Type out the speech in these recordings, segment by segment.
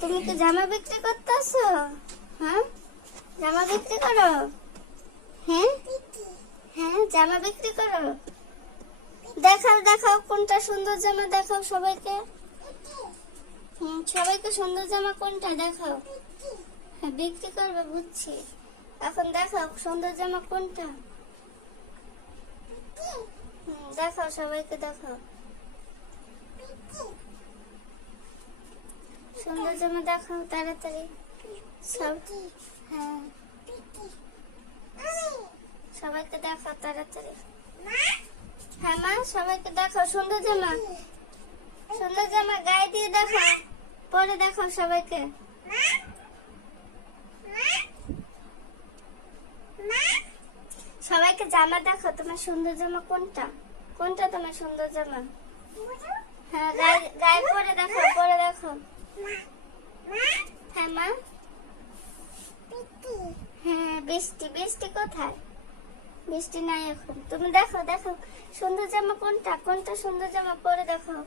তুমি কি জামা বিক্রি করতেছো? হ্যাঁ, জামা বিক্রি করো? হ্যাঁ হ্যাঁ, জামা বিক্রি করো। দেখাও দেখাও, কোনটা সুন্দর জামা দেখাও সবাইকে। সবাইকে সুন্দর জামা কোনটা দেখাও। হ্যাঁ, বিক্রি করবে বুঝছি। এখন দেখাও সুন্দর জামা কোনটা। দেখাও সবাইকে, দেখাও সুন্দর জামা দেখাও তাড়াতাড়ি সব। হ্যাঁ, সবাইকে দেখাও তাড়াতাড়ি। হ্যাঁ মা, সবাইকে দেখাও সুন্দর জামা। সুন্দর জামা গায়ে দিয়ে দেখাও, পরে দেখাও সবাইকে। সবাইকে জামা দেখাও, তোমার সুন্দর জামা কোনটা। কোনটা তোমার সুন্দর জামা? হ্যাঁ, গায়ে পরে দেখাও, পরে দেখাও। হ্যাঁ মা। হ্যাঁ, বৃষ্টি বৃষ্টি কোথায়? বৃষ্টি নাই এখন। তুমি দেখো দেখো সুন্দর জামা কোনটা। কোনটা সুন্দর জামা, পরে দেখাও,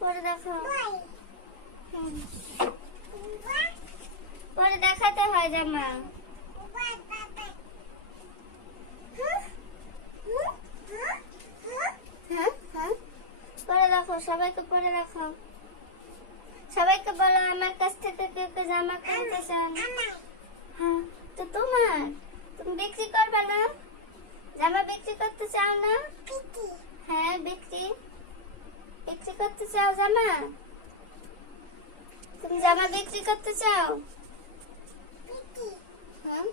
পরে দেখাও। পরে দেখাতে হয় জামা। হ্যাঁ হ্যাঁ, পরে দেখো সবাইকে, পরে দেখো সবাইকে। বলো আমার কাছ থেকে কেউ কেউ জামা কিনতে চান? হ্যাঁ, তো তোমার, তুমি বিক্রি করবে না? জামা বিক্রি করতে চাও না? হ্যাঁ, বিক্রি বিক্রি করতে চাও জামা? তুমি জামা বিক্রি করতে চাও? হ্যাঁ।